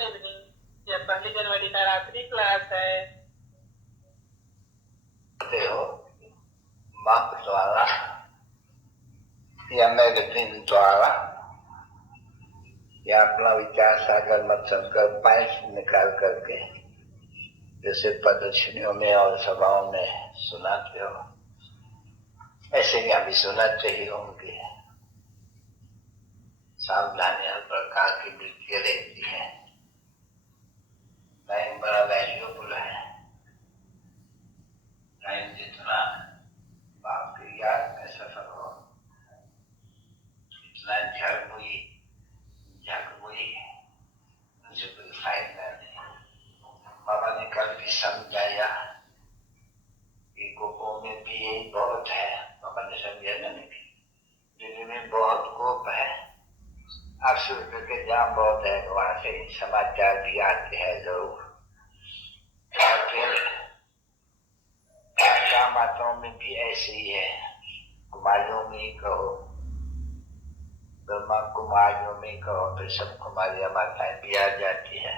Good evening. यह 1 जनवरी का रात्रि क्लास है। हो माप द्वारा या मैगजीन द्वारा या अपना विचार सागर मत संकर पॉइंट्स निकाल करके जैसे प्रदर्शनियों में और सभाओं में सुनाते हो, ऐसे यहाँ भी सुनाते ही होंगे। सावधानी हर प्रकार की वृत्ति रहती है। टाइम बड़ा वैल्यूएबल है। टाइम जितना आपकी याद में सफर हो, इतना झगमुई मुझे कोई फायदा नहीं। बाबा ने कल भी समझाया कि गोपों में भी यही बहुत है। बाबा ने समझा ना, दिल्ली में बहुत गोप है, 800 रुपये के जाम बहुत है, वहां से समाचार भी आते हैं लोग। और फिर माताओं में भी ऐसे ही है। कुमारियों में ही कहो, ब्रह्मा कुमारियों में ही कहो, तो सब कुमारियां माताएं भी आ जाती है,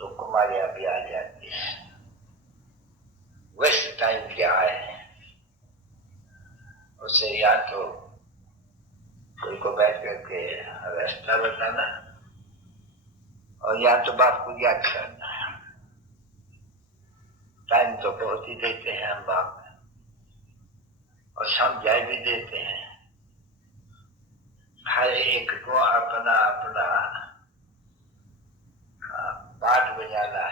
तो कुमारियां भी आ जाती है। वेस्ट टाइम क्या है, उसे या तो कोई को बैठ करके रास्ता बताना और या तो बाप को याद करना। टाइम तो बहुत ही देते हैं हम बाप, और समझाई भी देते हैं। हर एक को अपना अपना पाठ बजाना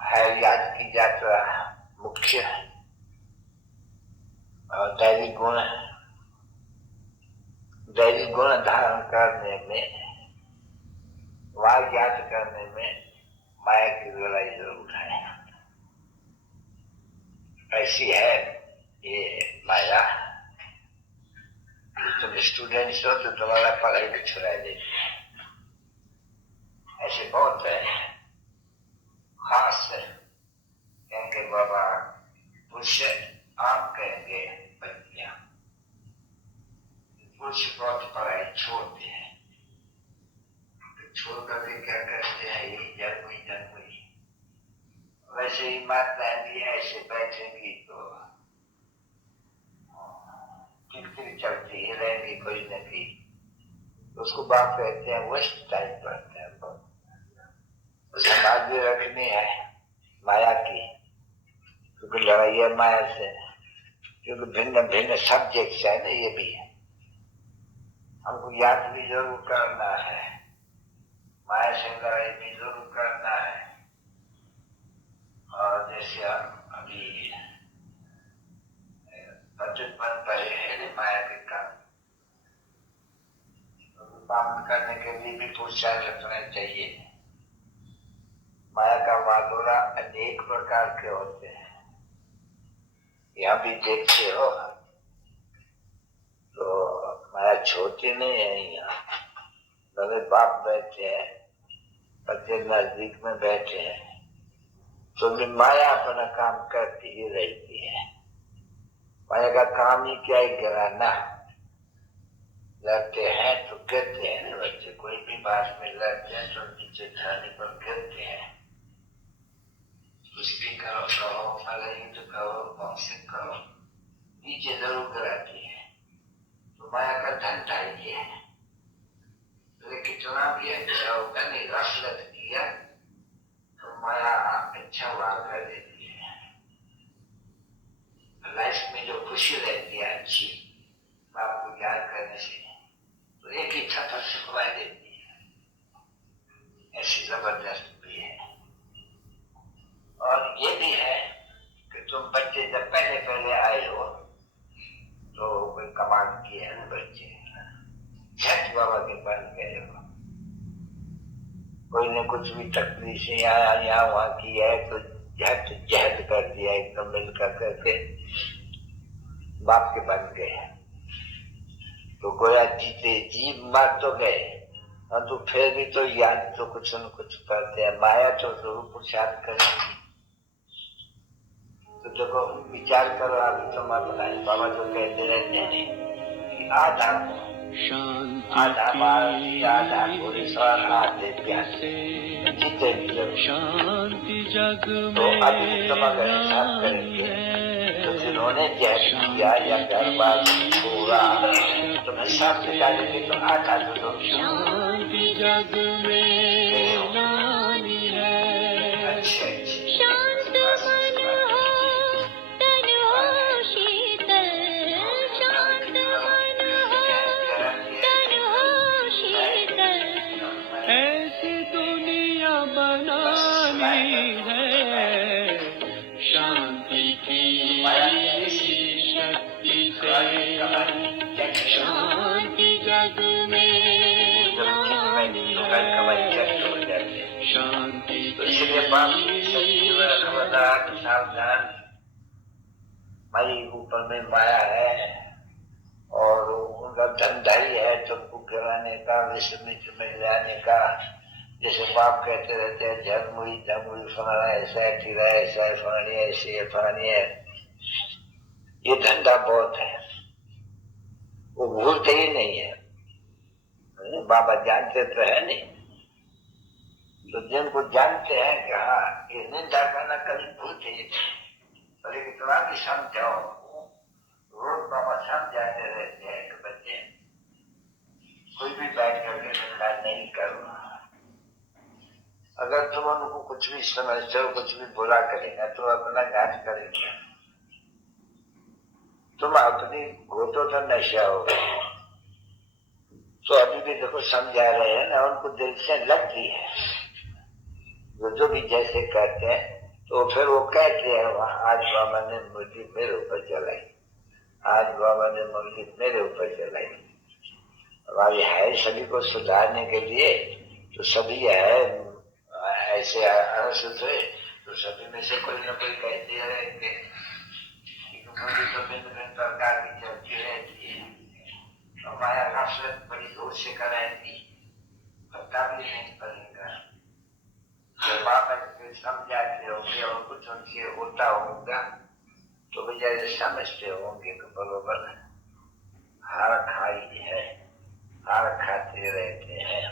है याद की यात्रा मुख्य है। और दैविक गुण धारण करने में, वाद याद करने में माया की लड़ाई जरूर है। ऐसी है ये माया, तुम स्टूडेंट्स हो तो तुम्हारा पढ़ाई भी छुड़ा देती है। ऐसे बहुत है, खास है। कहेंगे बाबा पुरुष, आप कहेंगे बच्चियां, पुरुष बहुत पढ़ाई छोड़ते हैं, तो छोड़ करके क्या करते हैं, ये जन्म हुई। वैसे ही माताएं भी ऐसे बैठेंगी तो किरकिर चलती ही रहेंगी कोई न कोई। उसको बात कहते हैं वेस्ट टाइम पढ़ते हैं। समाज भी रखनी है माया की, क्योंकि लड़ाई है माया से, क्योंकि भिन्न भिन्न सब्जेक्ट्स है ना। ये भी है, हमको याद भी जरूर करना है, माया से लड़ाई भी जरूर करना है। और जैसे अभी बचपन पड़े हैं माया के काम करने के लिए भी पुरुषार्थ रखना चाहिए। माया का वादोरा अनेक प्रकार के होते हैं। यहाँ भी देखते हो तो माया छोटी नहीं है। यहाँ बड़े बाप बैठे हैं, बच्चे नजदीक में बैठे हैं, तो भी माया अपना काम करती ही रहती है। माया का काम ही क्या है, गिराना। लड़ते हैं तो गिरते हैं ना बच्चे, कोई भी बात में लड़ते हैं तो नीचे खाने पर गिरते हैं। कुछ भी करो, फलयुद्ध करो, बॉक्सिंग करो, नीचे जरूर गिराती है। तो माया का धंधा ही है। तो कितना भी अच्छा होगा, निराशत किया तो माया अच्छा वादा देती है। लाइफ में जो खुशी रहती है अच्छी, बाप को याद करने से, तो एक ही छप्पर से खुआ देती है। ऐसी जबरदस्त भी है। और ये भी है कि तुम बच्चे जब पहले आए हो तो कोई कमाल किए हैं बच्चे, झट बाबा के पास गए हो, कोई ने कुछ भी तकलीफ यहाँ वहां की है तो झट जहद कर दिया, एकदम मिलकर करके बाप के बन गए। तो गोया जीते जी मार तो गए, और तो फिर भी तो याद तो कुछ न कुछ करते हैं। माया तो जरूर पुरुषार्थ करेंगे। तो देखो विचार करो, अभी तुम अपना बाबा जो कहते रहते हैं कि आधा आधा भारती आधा भुवनेश्वर आधे प्यासे जीते भी रहो। तो अभी तुम अगर हिसाब करेंगे तो जिन्होंने जैब किया या घर बार पूरा तुम हिसाब निकालेंगे तो 8 लोग शांति जग में नानी है। अच्छे शांत मन हो तन हो शीतल, शांत मन हो तन हो शीतल, ऐसी दुनिया बनानी है शांति की शक्ति से। शांति जग में लानी है शांति इसलिए बाप सावधान, हमारी ऊपर में माया है और उनका धंधा ही है तुमको गिराने का, विश्व में जाने का। जैसे बाप कहते रहते हैं झगमुड़ी झगमुड़ी फलाना ऐसा है, ठिरा ऐसा है, फलानी ऐसी है, फलानी है। ये धंधा बहुत है, वो भूलते ही नहीं है। बाबा जानते तो है नहीं, तो जिनको जानते हैं कि हाँ ये निंदा करना कभी भूलते ही नहीं। पर इतना भी समझाओ, रोज बाबा समझाते रहते हैं कि बच्चे कोई भी बैठ करके निंदा नहीं करो। अगर तुम उनको कुछ भी समझते हो, कुछ भी बुरा करेगा तो अपना घाट करेंगे। तुम अपनी घोटो तो नशा हो गए, तो अभी भी देखो समझा रहे हैं ना, उनको दिल से लगती है जो भी जैसे कहते हैं। तो फिर वो कहते हैं आज बाबा ने मुर्गी मेरे ऊपर चलाई, आज बाबा ने मुर्गी मेरे ऊपर चलाई। हमारी है सभी को सुधारने के लिए, तो सभी है ऐसे अनसुधरे, तो सभी में से कोई ना कोई कहते रहेंगे मुझे तो भिन्न प्रकार की चलती रहती है। हमारा नफरत बड़ी जोर से कराएगी, पता भी नहीं पड़ेगा। जब आप समझाते होंगे और कुछ उनसे होता होगा तो बेचारे समझते होंगे तो बरोबर हार खाई है, हार खाते रहते हैं।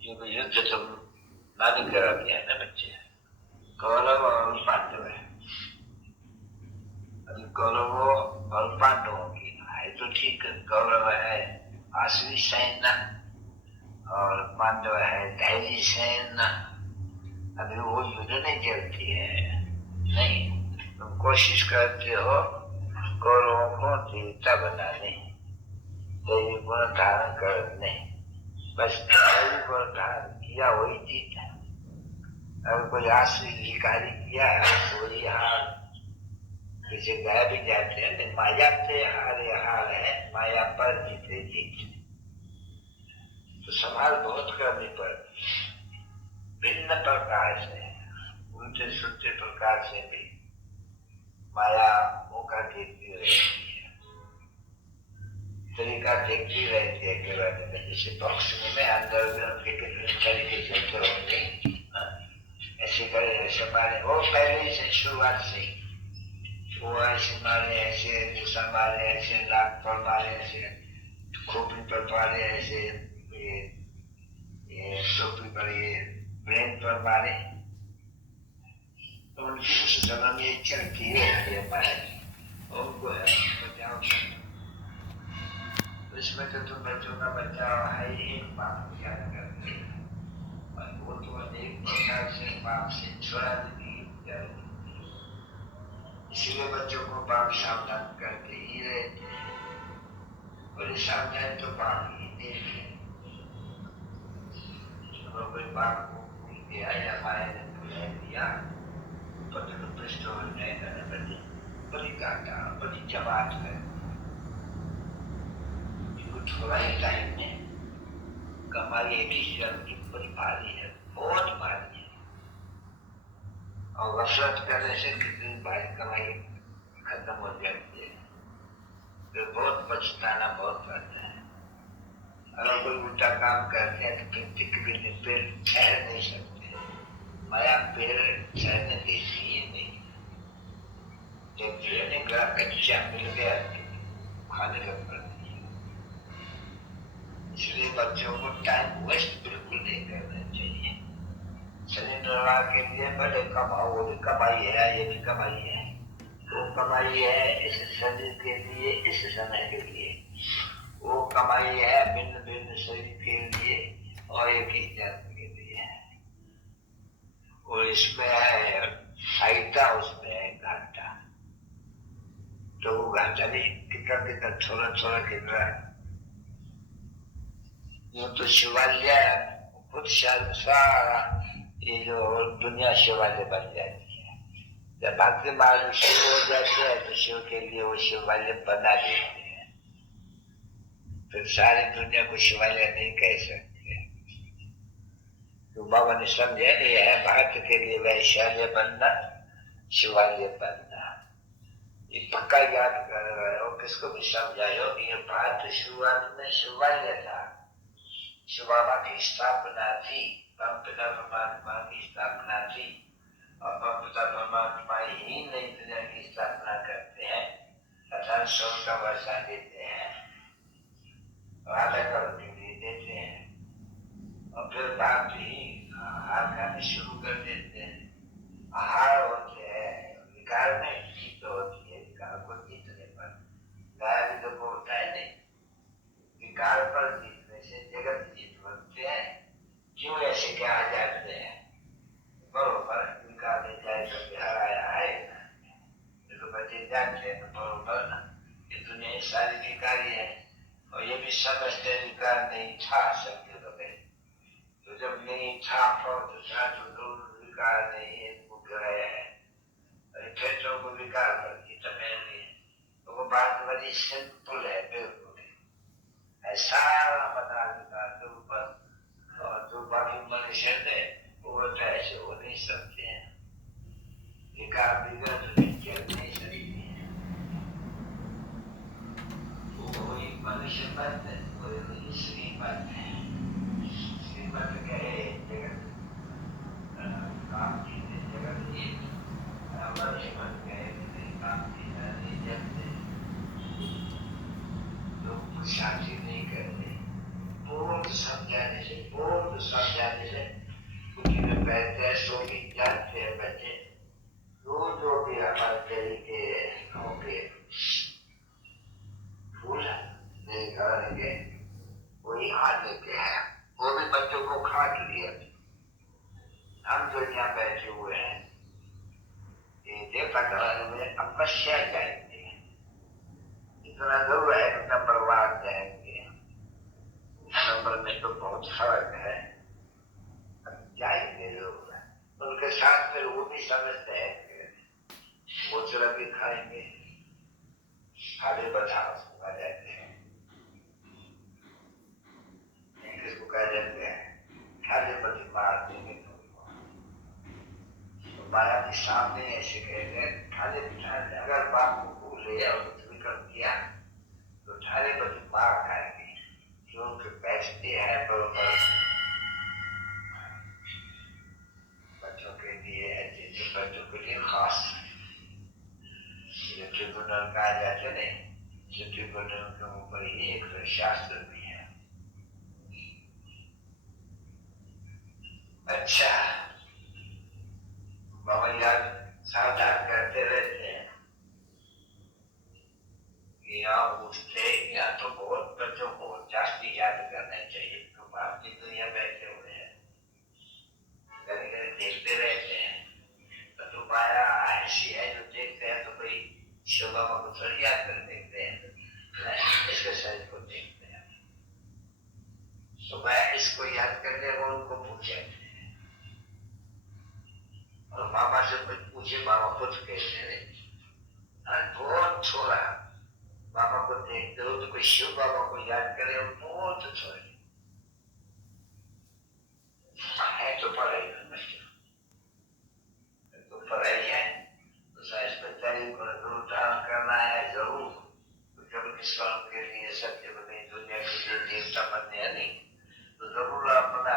क्योंकि युद्ध तो नानी करा दिया ना बच्चे, कौरव और पांडव है। अभी कौरवों और पांडवों की है तो ठीक है, कौरव है आसवी सेना और पांडव है धैर्य सेना। अभी वो युद्ध नहीं चलती है, नहीं। तुम कोशिश करते हो कौरवों को देवता बनाने, दैवी गुण धारण करने, बस दैवी गुण धारण किया वही जीत है। अगर कोई आसवी भिखारी किया तो वही हार। किसी गाय भी जाते हैं माया से हारे हार है, माया पर जीते जीत। तो संभाल बहुत करनी पड़ती, भिन्न प्रकार से, उल्टे सुलटे प्रकार से भी माया मौका देखती रहती है, तरीका देखती रहती है कि जैसे बॉक्सिंग में अंदर में उनके कितने तरीके से होंगे, ऐसे करे ऐसे मारे, वो पहले से शुरुआत से वो ऐसे मारे, ऐसे दूसरा मारे, ऐसे नाक पर मारे, ऐसे खोपड़ी पर मारे, ऐसे ये टोपी पर, ये ब्रेन पर मारे। तो उनकी उस जगह में ये चलती रहती है मारे, उनको है बचाओ। इसमें तो तुम बच्चों का बचाव है ही, बाप क्या करते हैं, और वो तो अनेक प्रकार से बाप से छुड़ा देती है। इसलिए बच्चों को बाप सावधान करते ही रहते हैं, और सावधान तो बाप ही देते हैं। अगर कोई बाप को भूल गया या माया ने भुला दिया तो पृष्ठ बड़ी काटा, बड़ी जमात है। थोड़ा ही टाइम में हमारी एक ही शर्म की बड़ी भारी है, बहुत भारी है। और गफलत करने से कितनी भारी कमाई खत्म हो जाती है, फिर बहुत पछताना बहुत पड़ता है। अगर कोई उल्टा काम करते हैं तो फिर पेड़ ठहर नहीं सकते, माया पेड़ ठहरने देती ही नहीं। जब पेड़ ने कच्चा मिल गया खाने लग पड़ती है, इसलिए बच्चों को टाइम वेस्ट बिल्कुल नहीं करना चाहिए। शरीर निर्वाह के लिए बड़े कमाओ, वो भी कमाई है, ये भी कमाई है। वो कमाई है इस शरीर के लिए, इस समय के लिए। वो कमाई है भिन्न भिन्न शरीर के लिए और एक ही जन्म के लिए। और इसमें है फायदा, उसमें है घाटा। तो वो घाटा नहीं, कितना कितना थोड़ा थोड़ा कितना। यूं तो शिवालय खुद सारा ये जो दुनिया शिवालय बन जाती है। जब भक्ति मार्ग शुरू हो जाते हैं तो शिव के लिए वो शिवालय बना देते हैं। फिर सारी दुनिया को शिवालय नहीं कह सकते। तो बाबा ने समझे नहीं है भक्त के लिए वैशाल्य बनना, शिवालय बनना। ये पक्का याद कर रहे हो, किसको भी समझाओ कि ये बात शुरुआत में शिवालय था। शिव बाबा की स्थापना थी, परमपिता परमात्मा की स्थापना थी। और परमपिता परमात्मा ही नई दुनिया की स्थापना करते हैं, अर्थात स्वर्ग का वर्षा देते हैं, राधा कल के लिए देते हैं। और फिर बाप ही आहार खाने शुरू कर देते हैं। आहार होते हैं विकार में जीत होती है। विकार को जीतने पर गाय भी तो बोलता है नहीं, विकार पर जीतने से जगत जीत बनते हैं। क्यों ऐसे कहा जाते हैं? बरोबर विकार ने जाए तो बिहार आया है, तो बच्चे जानते हैं बरोबर ये दुनिया सारी विकारी है। और ये भी समझते विकार नहीं था सबके बगैर। तो जब नहीं था तो विकार नहीं है, वो ग्रह है। खेतों को विकार कर दी तमें। तो वो बात बड़ी सिंपल है, बिल्कुल ऐसा बता विकार के ऊपर। और जो बाकी मनुष्य थे वो तो ऐसे हो नहीं सकते हैं। विकार बिगड़ तो नहीं सकती है। वो एक मनुष्य बनते, वो श्रीमत है। श्रीमत कहे जगत काम कीजिए, जगत एक मनुष्य बन गए काम नहीं जगते, लोग शांति नहीं करते। पूर्ण समझाने से कुछ में बैठते हैं, सो भी जानते हैं बच्चे। जो भी हमारे तरीके होंगे फूल लेके वही हाथ लेते हैं। वो भी बच्चों को खा लिए। हम जो यहाँ बैठे हुए हैं ये देवता कराने में अवश्य जाएंगे। इतना जरूर है कि नंबर 1 जाएंगे। नंबर में तो बहुत फर्क है, जाएंगे लोग। उनके साथ में वो भी समझते हैं वो चला भी खाएंगे, खाली बताओ उसको कह जाते हैं। किसको कह जाते हैं खाली बती मार देंगे। तो माया के सामने ऐसे कहते हैं खाली बिठाने। अगर बाप को भूले और विकल्प किया तो ठाले बती मार खाएंगे। जो उनके बैठते हैं बरोबर बच्चों के लिए, ऐसे बच्चों के लिए खास ट्रिब्यूनल कहा जाते नहीं। ट्रिब्यूनल के ऊपर ही एक शास्त्र भी है। अच्छा बाबा याद सावधान करते रहते हैं कि यहाँ उठते या तो बहुत बच्चों को जास्ती याद करना चाहिए। तो बाप की दुनिया बैठे हुए हैं, कभी कभी देखते रहते हैं। तो माया ऐसी है जो देखते हैं तो भाई शिव बाबा को थोड़ी याद कर देखते हैं, इसके शरीर को देखते हैं। तो मैं इसको याद करने को उनको पूछे और बाबा से कुछ पूछे, बाबा खुद कहते रहे बहुत थोड़ा बाबा को देखते हो तो कोई शिव बाबा को याद करे बहुत थोड़े है। तो पढ़ाई तो पढ़ाई है तो साइंस में जरूर धारण करना है जरूर। जब किसान के लिए सत्य बने, दुनिया के लिए देवता बनने है नहीं तो जरूर अपना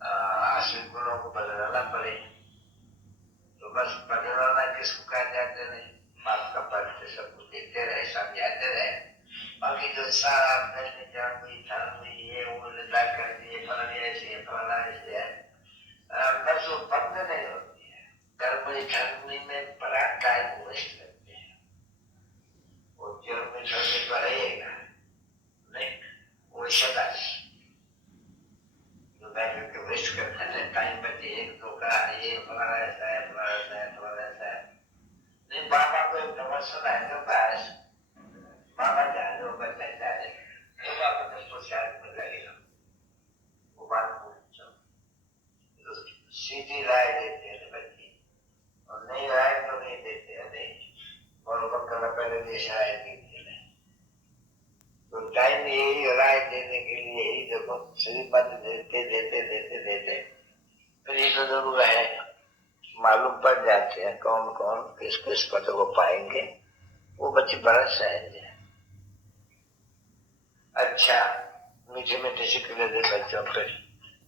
आश्रित गुणों को बदलना पड़े। तो बस बदलना किसको कहा जाते नहीं, बाप का पढ़ते सबको देखते रहे, समझाते रहे। बाकी जो सारा अपने धर्म वेस्ट करते हैं टाइम बचे एक दो का ये फलाना ऐसा है फलाना ऐसा है फलाना ऐसा है नहीं बाबा को एक तवस्सुल है जो पास बाबा जाने वो बच्चा जाने तो बाबा ने तो शायद में लगेगा वो बात पूछो सीधी राय देते हैं बच्चे और नहीं राय तो नहीं देते हैं नहीं और वक्त पहले देश राय देते हैं तो टाइम यही राय देने के लिए ही देखो श्रीमत देते देते देते देते फिर ये तो जरूर है मालूम पड़ जाते हैं कौन कौन किस किस पद को पाएंगे वो बच्चे बड़ा सहज है। अच्छा मीठे मीठे शिकवे दे बच्चों पे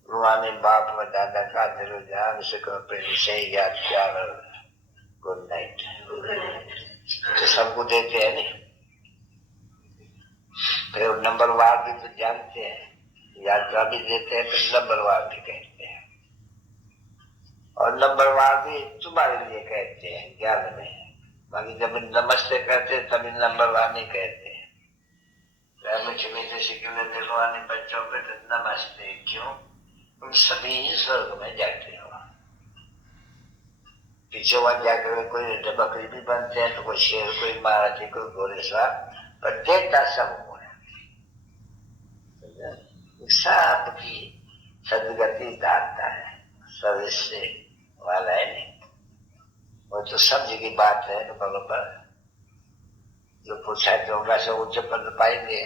रुहानी बाप व दादा का दिलो जान से सही याद क्या गुड नाइट तो सबको देते हैं नहीं फिर नंबरवार भी तो जानते हैं यात्रा भी देते हैं फिर नंबरवार भी कहते हैं और नंबरवार भी तुम्हारे लिए कहते हैं ज्ञान में बाकी जब नमस्ते कहते हैं तभी नंबरवार नहीं कहते हैं मीठे मीठे शिकवे दिलवाने बच्चों पे तो नमस्ते क्यों तुम सभी स्वर्ग में जाते हो पीछे वहां जाकर कोई बकरी भी बनते हैं तो कोई शेर कोई महाराजी कोई घोड़ेसवार पर देता सबको है सबकी सदगति दाता है सदस्य वाला है नहीं वो तो समझ की बात है तो बराबर जो पूछा तो होगा से उच्च पद पाएंगे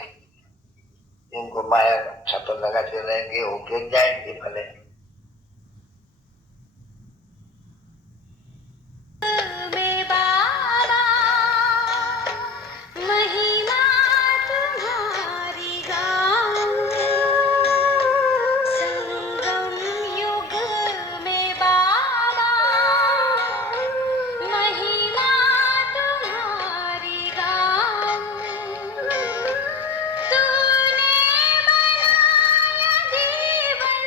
इनको माया छप्पर लगाते रहेंगे वो गिर जाएंगे भले में बाबा महिमा तुम्हारी गाऊं संगम युग में बाबा महिमा तुम्हारी गाऊं तूने बनाया जीवन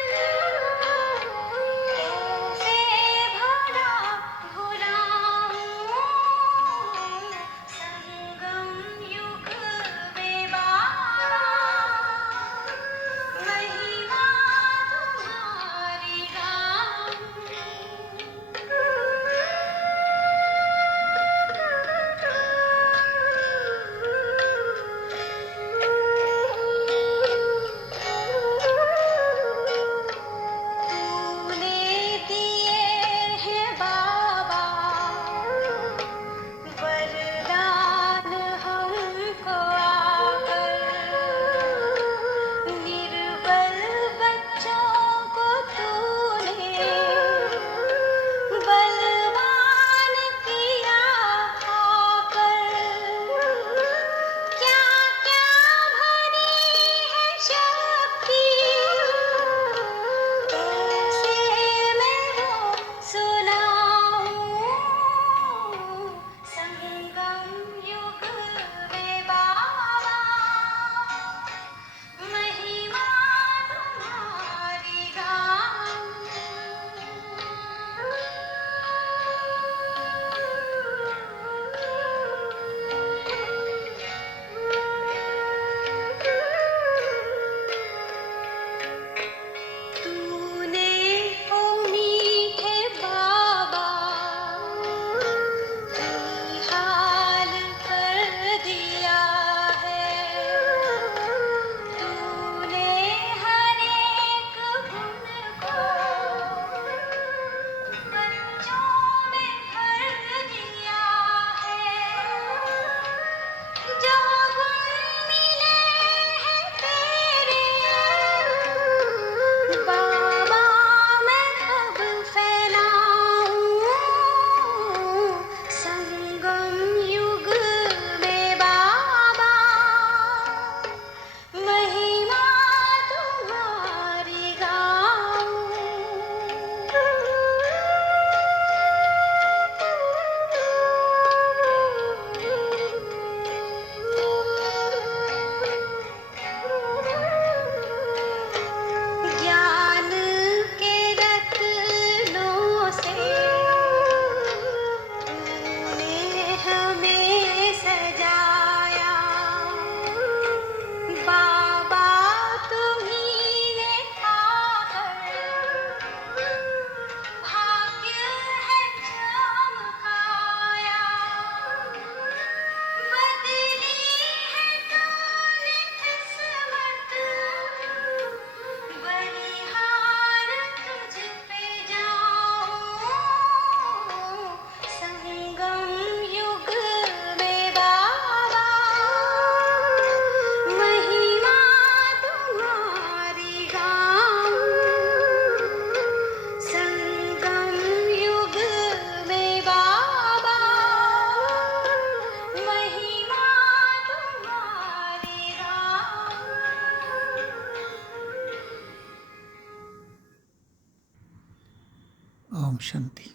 ओम शांति।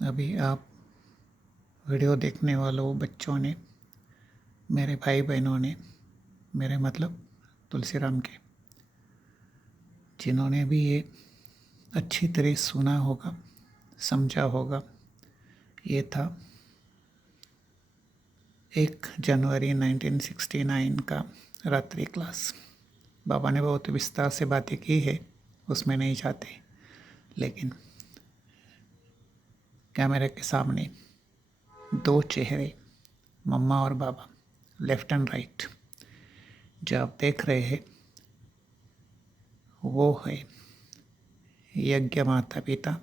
अभी आप वीडियो देखने वालों बच्चों ने, मेरे भाई बहनों ने, मेरे मतलब तुलसीराम के, जिन्होंने भी ये अच्छी तरह सुना होगा, समझा होगा, ये था 1 जनवरी 1969 का रात्रि क्लास। बाबा ने बहुत विस्तार से बातें की है, उसमें नहीं जाते, लेकिन कैमरे के सामने 2 चेहरे, मम्मा और बाबा, लेफ्ट एंड राइट, जो आप देख रहे हैं वो है यज्ञ माता पिता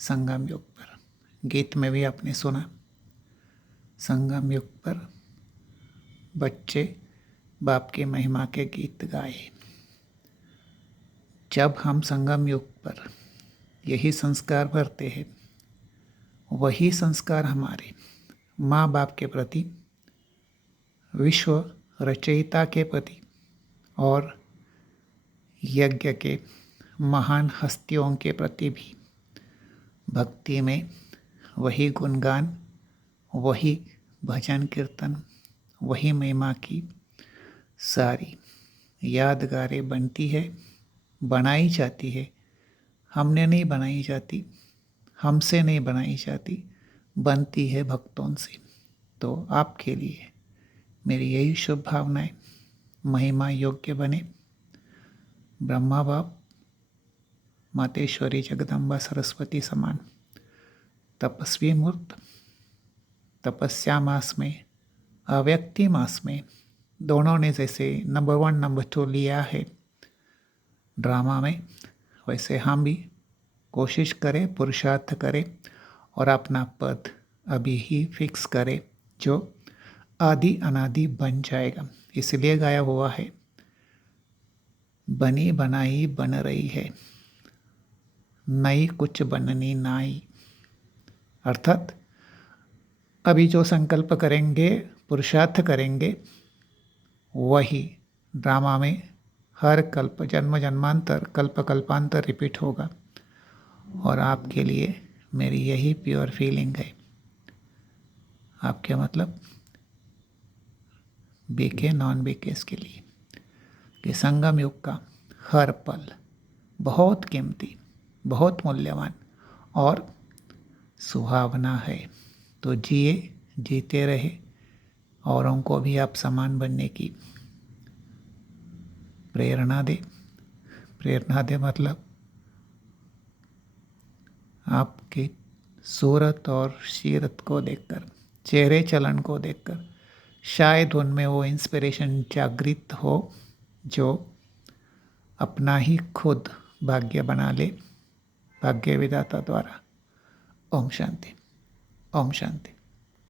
संगम युग पर। गीत में भी आपने सुना, संगम युग पर बच्चे बाप की महिमा के गीत गाए। जब हम संगम युग पर यही संस्कार भरते हैं, वही संस्कार हमारे माँ बाप के प्रति, विश्व रचयिता के प्रति और यज्ञ के महान हस्तियों के प्रति भी भक्ति में वही गुणगान, वही भजन कीर्तन, वही महिमा की सारी यादगारें बनती है, बनाई जाती है। हमने नहीं बनाई जाती, हमसे नहीं बनाई जाती, बनती है भक्तों से। तो आपके लिए मेरी यही शुभ भावनाएं, महिमा योग्य बने। ब्रह्मा बाप, मातेश्वरी जगदम्बा सरस्वती समान तपस्वी मूर्त, तपस्या मास में, अव्यक्ति मास में, दोनों ने जैसे नंबर 1 नंबर 2 लिया है ड्रामा में, वैसे हम भी कोशिश करें, पुरुषार्थ करें और अपना पद अभी ही फिक्स करें, जो आदि अनादि बन जाएगा। इसलिए गाया हुआ है, बनी बनाई बन रही है, नई कुछ बननी नाई। अर्थात अभी जो संकल्प करेंगे, पुरुषार्थ करेंगे, वही ड्रामा में हर कल्प, जन्म जन्मांतर, कल्प कल्पांतर रिपीट होगा। और आपके लिए मेरी यही प्योर फीलिंग है, आपके मतलब बीके नॉन बीकेस के लिए, कि संगम युग का हर पल बहुत कीमती, बहुत मूल्यवान और सुहावना है। तो जिए, जीते रहे, औरों को भी आप समान बनने की प्रेरणा दे। प्रेरणा दे मतलब आपकी सूरत और सीरत को देखकर, चेहरे चलन को देखकर शायद उनमें वो इंस्पिरेशन जागृत हो, जो अपना ही खुद भाग्य बना ले, भाग्य विधाता द्वारा। ओम शांति, ओम शांति।